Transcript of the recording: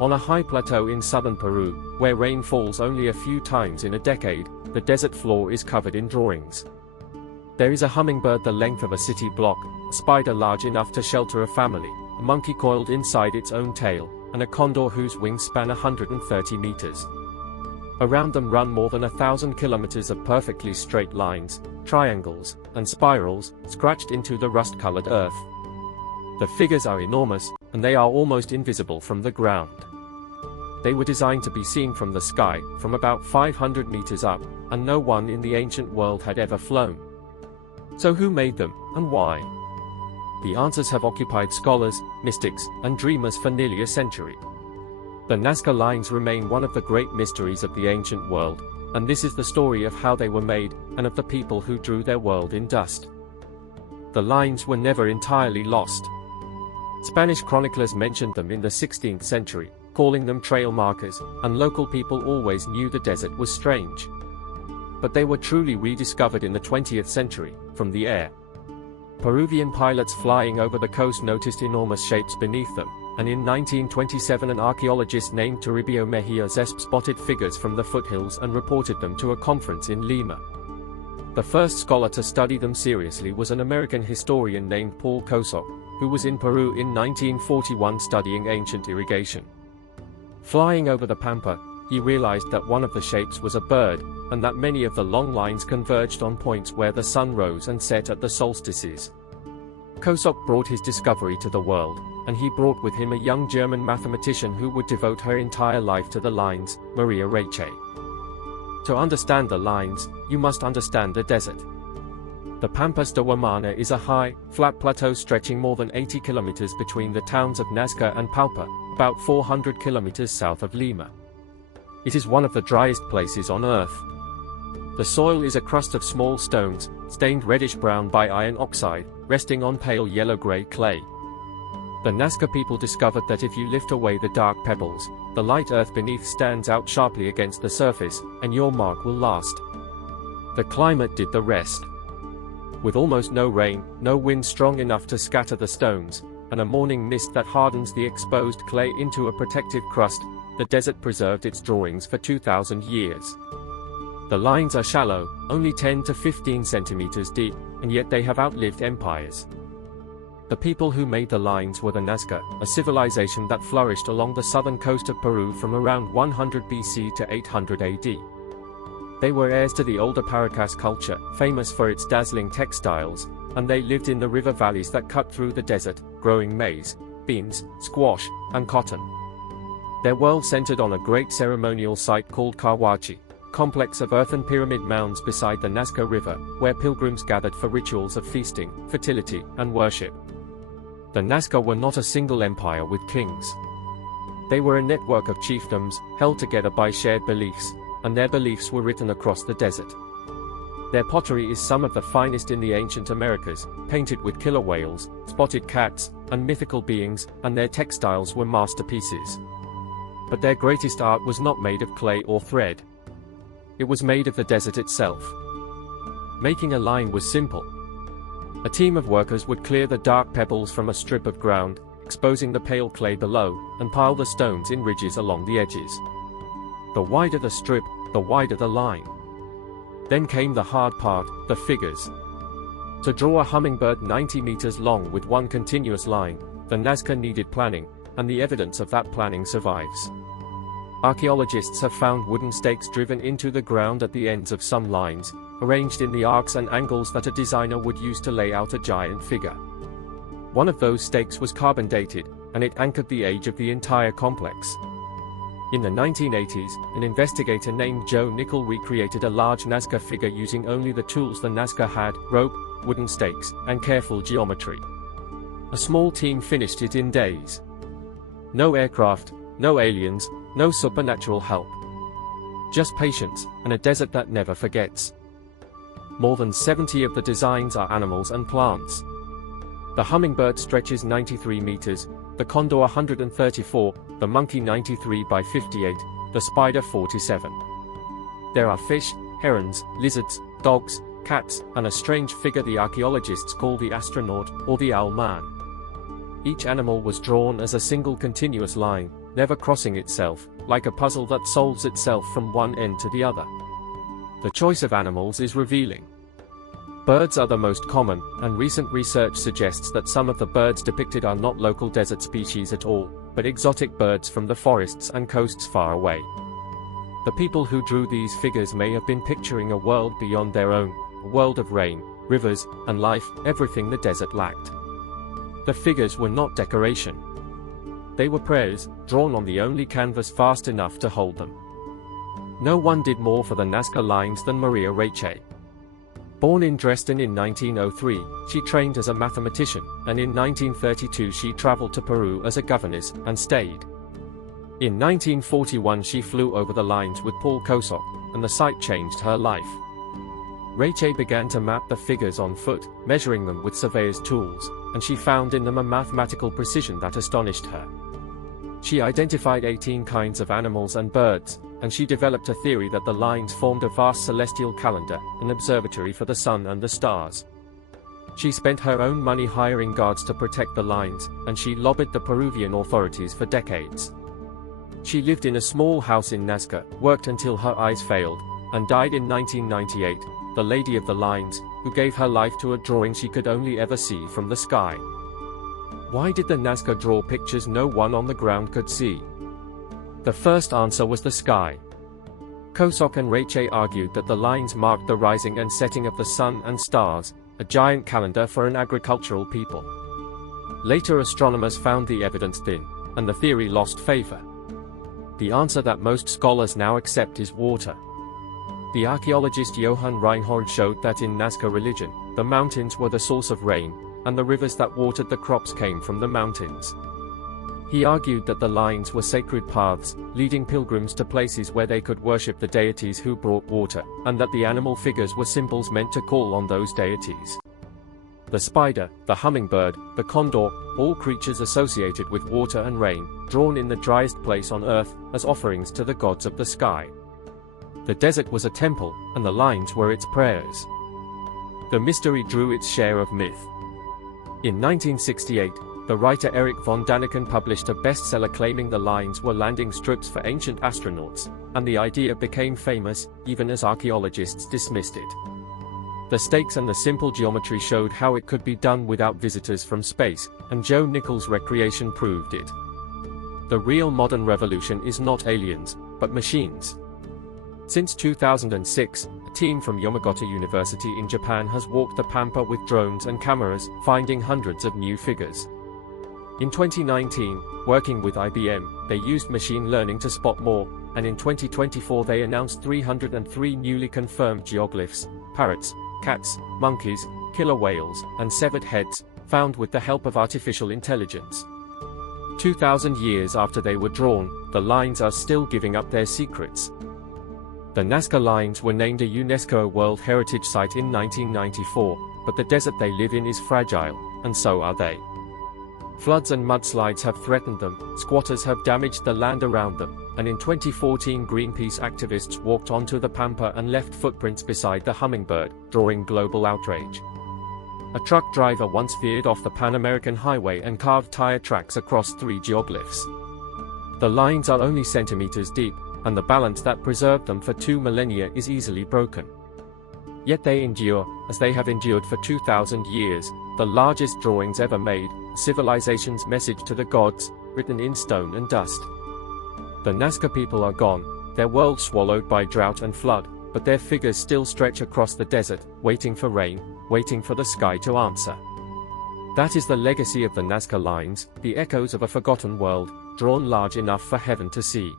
On a high plateau in southern Peru, where rain falls only a few times in a decade, the desert floor is covered in drawings. There is a hummingbird the length of a city block, a spider large enough to shelter a family, a monkey coiled inside its own tail, and a condor whose wings span 130 meters. Around them run more than 1,000 kilometers of perfectly straight lines, triangles, and spirals, scratched into the rust-colored earth. The figures are enormous, and they are almost invisible from the ground. They were designed to be seen from the sky, from about 500 meters up, and no one in the ancient world had ever flown. So who made them, and why? The answers have occupied scholars, mystics, and dreamers for nearly a century. The Nazca Lines remain one of the great mysteries of the ancient world, and this is the story of how they were made, and of the people who drew their world in dust. The lines were never entirely lost. Spanish chroniclers mentioned them in the 16th century, calling them trail markers, and local people always knew the desert was strange. But they were truly rediscovered in the 20th century, from the air. Peruvian pilots flying over the coast noticed enormous shapes beneath them, and in 1927 an archaeologist named Toribio Mejia Zesp spotted figures from the foothills and reported them to a conference in Lima. The first scholar to study them seriously was an American historian named Paul Kosok, who was in Peru in 1941 studying ancient irrigation. Flying over the Pampa, he realized that one of the shapes was a bird, and that many of the long lines converged on points where the sun rose and set at the solstices. Kosok brought his discovery to the world, and he brought with him a young German mathematician who would devote her entire life to the lines, Maria Reiche. To understand the lines, you must understand the desert. The Pampas de Huamana is a high, flat plateau stretching more than 80 kilometers between the towns of Nazca and Palpa, about 400 kilometers south of Lima. It is one of the driest places on Earth. The soil is a crust of small stones, stained reddish-brown by iron oxide, resting on pale yellow-gray clay. The Nazca people discovered that if you lift away the dark pebbles, the light earth beneath stands out sharply against the surface, and your mark will last. The climate did the rest. With almost no rain, no wind strong enough to scatter the stones, and a morning mist that hardens the exposed clay into a protective crust, the desert preserved its drawings for 2,000 years. The lines are shallow, only 10 to 15 centimeters deep, and yet they have outlived empires. The people who made the lines were the Nazca, a civilization that flourished along the southern coast of Peru from around 100 BC to 800 AD. They were heirs to the older Paracas culture, famous for its dazzling textiles, and they lived in the river valleys that cut through the desert, growing maize, beans, squash, and cotton. Their world centered on a great ceremonial site called Kawachi, complex of earthen pyramid mounds beside the Nazca River, where pilgrims gathered for rituals of feasting, fertility, and worship. The Nazca were not a single empire with kings. They were a network of chiefdoms, held together by shared beliefs, and their beliefs were written across the desert. Their pottery is some of the finest in the ancient Americas, painted with killer whales, spotted cats, and mythical beings, and their textiles were masterpieces. But their greatest art was not made of clay or thread. It was made of the desert itself. Making a line was simple. A team of workers would clear the dark pebbles from a strip of ground, exposing the pale clay below, and pile the stones in ridges along the edges. The wider the strip, the wider the line. Then came the hard part, the figures. To draw a hummingbird 90 meters long with one continuous line, the Nazca needed planning, and the evidence of that planning survives. Archaeologists have found wooden stakes driven into the ground at the ends of some lines, arranged in the arcs and angles that a designer would use to lay out a giant figure. One of those stakes was carbon dated, and it anchored the age of the entire complex. In the 1980s, an investigator named Joe Nickel recreated a large Nazca figure using only the tools the Nazca had: rope, wooden stakes, and careful geometry. A small team finished it in days. No aircraft, no aliens, no supernatural help. Just patience, and a desert that never forgets. More than 70 of the designs are animals and plants. The hummingbird stretches 93 meters, the condor 134, the monkey 93 by 58, the spider 47. There are fish, herons, lizards, dogs, cats, and a strange figure the archaeologists call the astronaut, or the owl man. Each animal was drawn as a single continuous line, never crossing itself, like a puzzle that solves itself from one end to the other. The choice of animals is revealing. Birds are the most common, and recent research suggests that some of the birds depicted are not local desert species at all, but exotic birds from the forests and coasts far away. The people who drew these figures may have been picturing a world beyond their own, a world of rain, rivers, and life, everything the desert lacked. The figures were not decoration. They were prayers, drawn on the only canvas fast enough to hold them. No one did more for the Nazca Lines than Maria Reiche. Born in Dresden in 1903, she trained as a mathematician, and in 1932 she traveled to Peru as a governess, and stayed. In 1941 she flew over the lines with Paul Kosok, and the sight changed her life. Reiche began to map the figures on foot, measuring them with surveyor's tools, and she found in them a mathematical precision that astonished her. She identified 18 kinds of animals and birds, and she developed a theory that the lines formed a vast celestial calendar, an observatory for the sun and the stars. She spent her own money hiring guards to protect the lines, and she lobbied the Peruvian authorities for decades. She lived in a small house in Nazca, worked until her eyes failed, and died in 1998, the Lady of the Lines, who gave her life to a drawing she could only ever see from the sky. Why did the Nazca draw pictures no one on the ground could see? The first answer was the sky. Kosok and Reiche argued that the lines marked the rising and setting of the sun and stars, a giant calendar for an agricultural people. Later astronomers found the evidence thin, and the theory lost favor. The answer that most scholars now accept is water. The archaeologist Johann Reinhold showed that in Nazca religion, the mountains were the source of rain, and the rivers that watered the crops came from the mountains. He argued that the lines were sacred paths, leading pilgrims to places where they could worship the deities who brought water, and that the animal figures were symbols meant to call on those deities. The spider, the hummingbird, the condor, all creatures associated with water and rain, drawn in the driest place on earth, as offerings to the gods of the sky. The desert was a temple, and the lines were its prayers. The mystery drew its share of myth. In 1968, the writer Erich von Daniken published a bestseller claiming the lines were landing strips for ancient astronauts, and the idea became famous, even as archaeologists dismissed it. The stakes and the simple geometry showed how it could be done without visitors from space, and Joe Nichols' recreation proved it. The real modern revolution is not aliens, but machines. Since 2006, a team from Yamagata University in Japan has walked the Pampa with drones and cameras, finding hundreds of new figures. In 2019, working with IBM, they used machine learning to spot more, and in 2024 they announced 303 newly confirmed geoglyphs, parrots, cats, monkeys, killer whales, and severed heads, found with the help of artificial intelligence. 2,000 years after they were drawn, the lines are still giving up their secrets. The Nazca Lines were named a UNESCO World Heritage Site in 1994, but the desert they live in is fragile, and so are they. Floods and mudslides have threatened them, squatters have damaged the land around them, and in 2014 Greenpeace activists walked onto the Pampa and left footprints beside the hummingbird, drawing global outrage. A truck driver once veered off the Pan American Highway and carved tire tracks across 3 geoglyphs. The lines are only centimeters deep, and the balance that preserved them for 2 millennia is easily broken. Yet they endure, as they have endured for 2,000 years, the largest drawings ever made, civilization's message to the gods, written in stone and dust. The Nazca people are gone, their world swallowed by drought and flood, but their figures still stretch across the desert, waiting for rain, waiting for the sky to answer. That is the legacy of the Nazca Lines, the echoes of a forgotten world, drawn large enough for heaven to see.